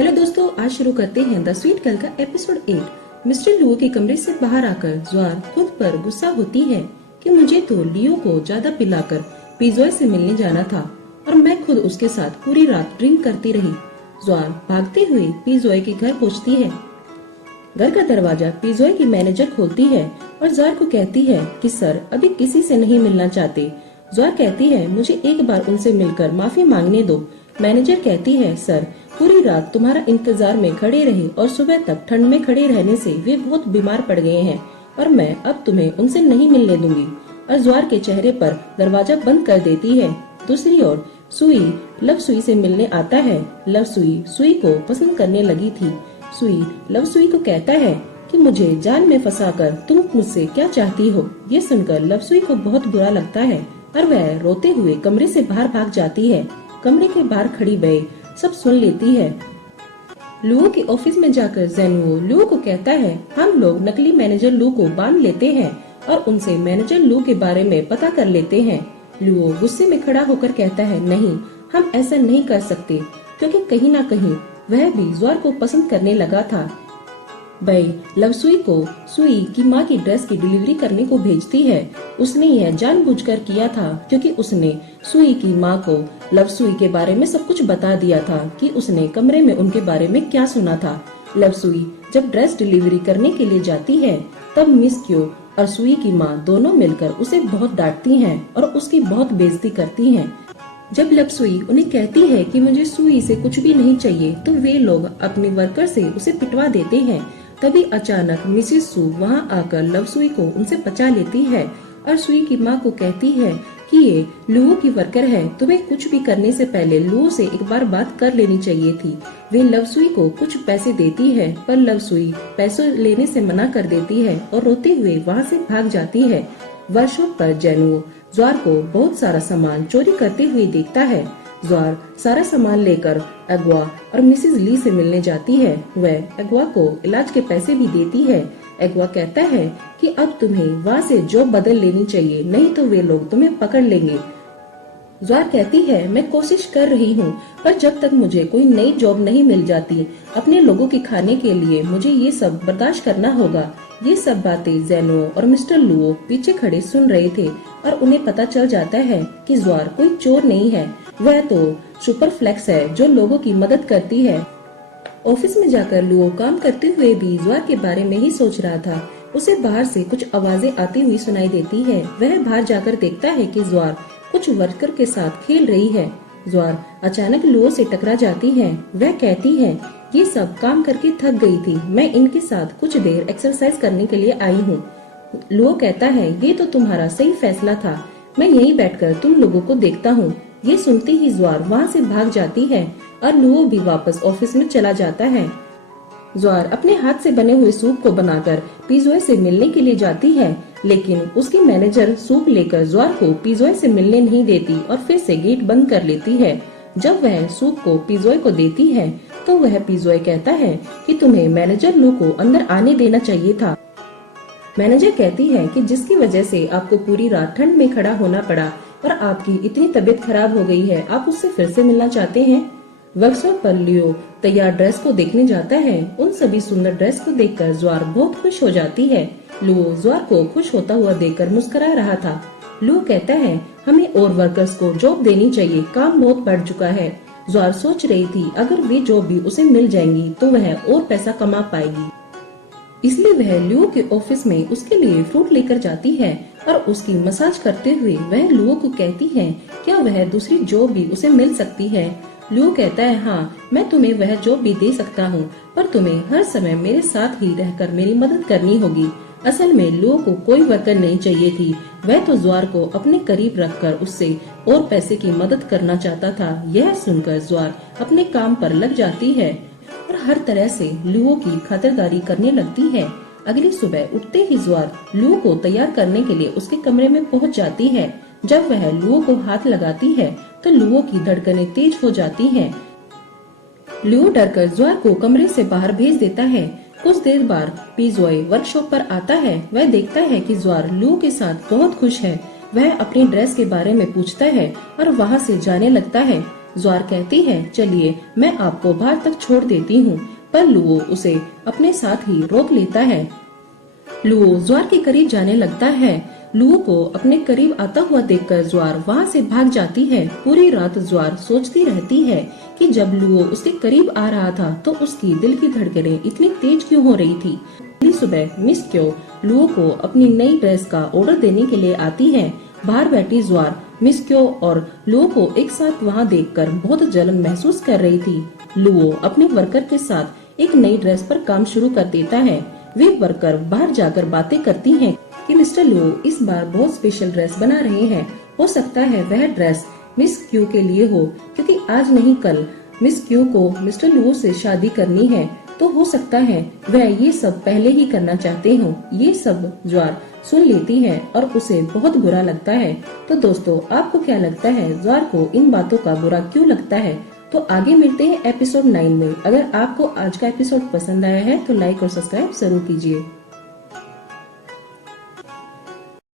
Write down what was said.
Hello दोस्तों, आज शुरू करते हैं द स्वीट गर्ल का एपिसोड 8। मिस्टर लियो के कमरे से बाहर आकर ज्वार खुद पर गुस्सा होती है कि मुझे तो लियो को ज्यादा पिलाकर पीजोय से मिलने जाना था और मैं खुद उसके साथ पूरी रात ड्रिंक करती रही। ज्वार भागते हुए पीजोय के घर पहुंचती है। घर का दरवाजा पीजोय की मैनेजर खोलती है और ज्वार को कहती है कि सर अभी किसी से नहीं मिलना चाहते। ज्वार कहती है मुझे एक बार उनसे मिलकर माफी मांगने दो। मैनेजर कहती है सर पूरी रात तुम्हारा इंतजार में खड़े रहे और सुबह तक ठंड में खड़े रहने से वे बहुत बीमार पड़ गए हैं और मैं अब तुम्हें उनसे नहीं मिलने दूंगी। और ज्वार के चेहरे पर दरवाजा बंद कर देती है। दूसरी ओर सुई लव सुई से मिलने आता है। लव सुई को पसंद करने लगी थी। सुई लव सुई को कहता है कि मुझे जाल में फंसाकर तुम मुझसे क्या चाहती हो। ये सुनकर लव सुई को बहुत बुरा लगता है और वह रोते हुए कमरे से बाहर भाग जाती है। कमरे के बाहर खड़ी बे सब सुन लेती है। लुओ के ऑफिस में जाकर जेनुओ लुओ को कहता है हम लोग नकली मैनेजर लू को बांध लेते हैं और उनसे मैनेजर लू के बारे में पता कर लेते हैं। लुओ गुस्से में खड़ा होकर कहता है नहीं, हम ऐसा नहीं कर सकते क्योंकि कहीं ना कहीं वह भी ज्वार को पसंद करने लगा था। बई लव सुई को सुई की माँ की ड्रेस की डिलीवरी करने को भेजती है। उसने यह जानबूझकर किया था क्योंकि उसने सुई की माँ को लव सुई के बारे में सब कुछ बता दिया था कि उसने कमरे में उनके बारे में क्या सुना था। लव सुई जब ड्रेस डिलीवरी करने के लिए जाती है तब मिस क्यो और सुई की माँ दोनों मिलकर उसे बहुत डांटती हैं और उसकी बहुत बेइज्जती करती हैं। जब लव सुई उन्हें कहती है कि मुझे सुई से कुछ भी नहीं चाहिए तो वे लोग अपने वर्कर से उसे पिटवा देते हैं। तभी अचानक मिसेस सू वहां आकर लव सुई को उनसे बचा लेती है और सुई की माँ को कहती है कि ये लुओ की वर्कर है, तुम्हें कुछ भी करने से पहले लुओ से एक बार बात कर लेनी चाहिए थी। वे लव सुई को कुछ पैसे देती है पर लव सुई पैसों लेने से मना कर देती है और रोते हुए वहाँ से भाग जाती है। वर्कशॉप पर जेनुओ ज्वार को बहुत सारा सामान चोरी करते हुए देखता है। ज्वार सारा सामान लेकर एग्वा और मिसेस ली से मिलने जाती है। वह एग्वा को इलाज के पैसे भी देती है। एग्वा कहता है कि अब तुम्हें वहाँ से जॉब बदल लेनी चाहिए, नहीं तो वे लोग तुम्हें पकड़ लेंगे। ज्वार कहती है मैं कोशिश कर रही हूँ पर जब तक मुझे कोई नई जॉब नहीं मिल जाती अपने लोगों के खाने के लिए मुझे ये सब बर्दाश्त करना होगा। ये सब बातें जेनो और मिस्टर लुओ पीछे खड़े सुन रहे थे और उन्हें पता चल जाता है कि ज्वार कोई चोर नहीं है, वह तो सुपर फ्लेक्स है जो लोगों की मदद करती है। ऑफिस में जाकर लुओ काम करते हुए भी ज्वार के बारे में ही सोच रहा था। उसे बाहर से कुछ आवाजें आती हुई सुनाई देती है। वह बाहर जाकर देखता है कि ज्वार कुछ वर्कर के साथ खेल रही है। ज्वार अचानक लुओ से टकरा जाती है। वह कहती है ये सब काम करके थक गई थी, मैं इनके साथ कुछ देर एक्सरसाइज करने के लिए आई हूँ। लुओ कहता है ये तो तुम्हारा सही फैसला था, मैं यहीं बैठकर तुम लोगों को देखता हूँ। ये सुनते ही ज्वार वहाँ से भाग जाती है और लुओ भी वापस ऑफिस में चला जाता है। ज्वार अपने हाथ से बने हुए सूप को बनाकर पीजोय से मिलने के लिए जाती है, लेकिन उसकी मैनेजर सूप लेकर ज्वार को पीजोय से मिलने नहीं देती और फिर से गेट बंद कर लेती है। जब वह सूप को पीजोय को देती है तो वह पीजोय कहता है कि तुम्हें मैनेजर लू को अंदर आने देना चाहिए था। मैनेजर कहती है कि जिसकी वजह से आपको पूरी रात ठंड में खड़ा होना पड़ा और आपकी इतनी तबीयत खराब हो गई है, आप उससे फिर से मिलना चाहते हैं। वर्कशॉप पर लियो तैयार ड्रेस को देखने जाता है। उन सभी सुंदर ड्रेस को देखकर ज्वार बहुत खुश हो जाती है। लियो ज्वार को खुश होता हुआ देखकर मुस्कुरा रहा था। लियो कहता है हमें और वर्कर्स को जॉब देनी चाहिए, काम बहुत बढ़ चुका है। ज्वार सोच रही थी अगर वे जॉब भी उसे मिल जाएंगी तो वह और पैसा कमा पाएगी, इसलिए वह लियो के ऑफिस में उसके लिए फ्रूट लेकर जाती है और उसकी मसाज करते हुए वह लियो को कहती है क्या वह दूसरी जॉब भी उसे मिल सकती है। लियो कहता है हाँ, मैं तुम्हें वह जॉब भी दे सकता हूँ पर तुम्हें हर समय मेरे साथ ही रहकर मेरी मदद करनी होगी। असल में लियो को कोई वर्कर नहीं चाहिए थी, वह तो ज्वार को अपने करीब रखकर उससे और पैसे की मदद करना चाहता था। यह सुनकर ज्वार अपने काम पर लग जाती है और हर तरह से लुओ की खातिरदारी करने लगती है। अगली सुबह उठते ही ज्वार लुओ को तैयार करने के लिए उसके कमरे में पहुंच जाती है। जब वह लुओ को हाथ लगाती है तो लुओ की धड़कनें तेज हो जाती हैं। लुओ डरकर ज्वार को कमरे से बाहर भेज देता है। कुछ देर बाद पीजोय वर्कशॉप पर आता है। वह देखता है कि ज्वार लुओ के साथ बहुत खुश है। वह अपनी ड्रेस के बारे में पूछता है और वहाँ से जाने लगता है। ज्वार कहती है, चलिए मैं आपको बाहर तक छोड़ देती हूँ, पर लुओ उसे अपने साथ ही रोक लेता है। लुओ ज्वार के करीब जाने लगता है। लुओ को अपने करीब आता हुआ देखकर ज्वार वहाँ से भाग जाती है। पूरी रात ज्वार सोचती रहती है कि जब लुओ उसके करीब आ रहा था तो उसकी दिल की धड़कनें इतनी तेज क्यों हो रही थी। अगली सुबह मिस क्यो लुओ को अपनी नई ड्रेस का ऑर्डर देने के लिए आती है। बाहर बैठी ज्वार मिस क्यो और लुओ को एक साथ वहाँ देखकर बहुत जलन महसूस कर रही थी। लुओ अपने वर्कर के साथ एक नई ड्रेस पर काम शुरू कर देता है। वे वर्कर बाहर जाकर बातें करती हैं कि मिस्टर लुओ इस बार बहुत स्पेशल ड्रेस बना रहे हैं। हो सकता है वह ड्रेस मिस क्यू के लिए हो, क्योंकि आज नहीं कल मिस क्यू को मिस्टर लुओ से शादी करनी है, तो हो सकता है वह ये सब पहले ही करना चाहते हो। ये सब ज्वार सुन लेती है और उसे बहुत बुरा लगता है। तो दोस्तों, आपको क्या लगता है, ज्वार को इन बातों का बुरा क्यों लगता है? तो आगे मिलते हैं एपिसोड 9 में। अगर आपको आज का एपिसोड पसंद आया है तो लाइक और सब्सक्राइब जरूर कीजिए।